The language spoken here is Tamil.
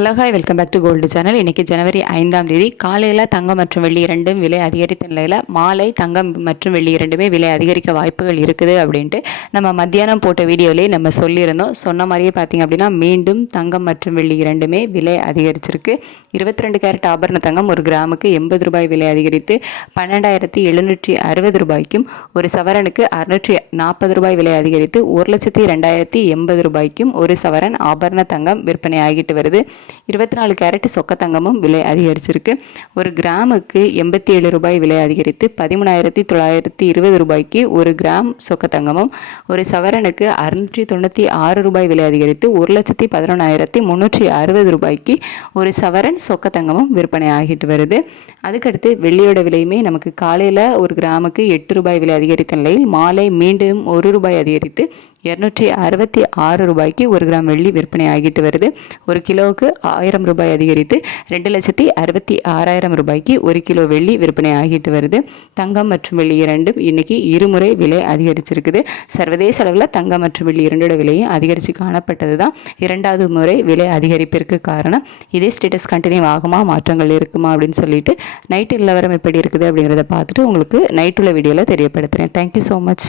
Hello hi welcome back to gold channel. இன்றைக்கி ஜனவரி 5ஆம் தேதி காலையில் தங்கம் மற்றும் வெள்ளி இரண்டும் விலை அதிகரித்த நிலையில் மாலை தங்கம் மற்றும் வெள்ளி இரண்டுமே விலை அதிகரிக்க வாய்ப்புகள் இருக்குது அப்படின்ட்டு நம்ம மத்தியானம் போட்ட வீடியோவிலே நம்ம சொல்லியிருந்தோம். சொன்ன மாதிரியே பார்த்திங்க அப்படின்னா மீண்டும் தங்கம் மற்றும் வெள்ளி இரண்டுமே விலை அதிகரிச்சிருக்கு. 22 கேரட் ஆபரண தங்கம் ஒரு கிராமுக்கு 80 ரூபாய் விலை அதிகரித்து 12,760 ரூபாய்க்கும், ஒரு சவரனுக்கு 640 ரூபாய் விலை அதிகரித்து 1,02,080 ரூபாய்க்கும் ஒரு சவரன் ஆபரண தங்கம் விற்பனை ஆகிட்டு வருது. 24 கேரட் சொக்க தங்கமும் விலை அதிகரிச்சிருக்கு. ஒரு கிராமுக்கு 87 ரூபாய் விலை அதிகரித்து 13,920 ரூபாய்க்கு ஒரு கிராம் சொக்க தங்கமும், ஒரு சவரனுக்கு 696 ரூபாய் விலை அதிகரித்து 1,11,360 ரூபாய்க்கு ஒரு சவரன் சொக்க தங்கமும் விற்பனை ஆகிட்டு வருது. அதுக்கடுத்து வெள்ளியோட விலையுமே நமக்கு காலையில் ஒரு கிராமுக்கு 8 ரூபாய் விலை அதிகரித்த நிலையில் மாலை மீண்டும் 1 ரூபாய் அதிகரித்து 266 ரூபாய்க்கு ஒரு கிராம் வெள்ளி விற்பனை ஆகிட்டு வருது. ஒரு கிலோவுக்கு 1000 ரூபாய் அதிகரித்து 2,66,000 ரூபாய்க்கு ஒரு கிலோ வெள்ளி விற்பனை ஆகிட்டு வருது. தங்கம் மற்றும் வெள்ளி இரண்டும் இன்னைக்கு இருமுறை விலை அதிகரிச்சிருக்குது. சர்வதேச அளவில் தங்கம் மற்றும் வெள்ளி இரண்டோட விலையும் அதிகரித்து காணப்பட்டது தான் இரண்டாவது முறை விலை அதிகரிப்பிற்கு காரணம். இதே ஸ்டேட்டஸ் கண்டினியூ ஆகுமா, மாற்றங்கள் இருக்குமா அப்படின்னு சொல்லிட்டு நைட்டு நிலவரம் எப்படி இருக்குது அப்படிங்கிறத பார்த்துட்டு உங்களுக்கு நைட்டுள்ள வீடியோவில் தெரியப்படுத்துகிறேன். Thank you so much.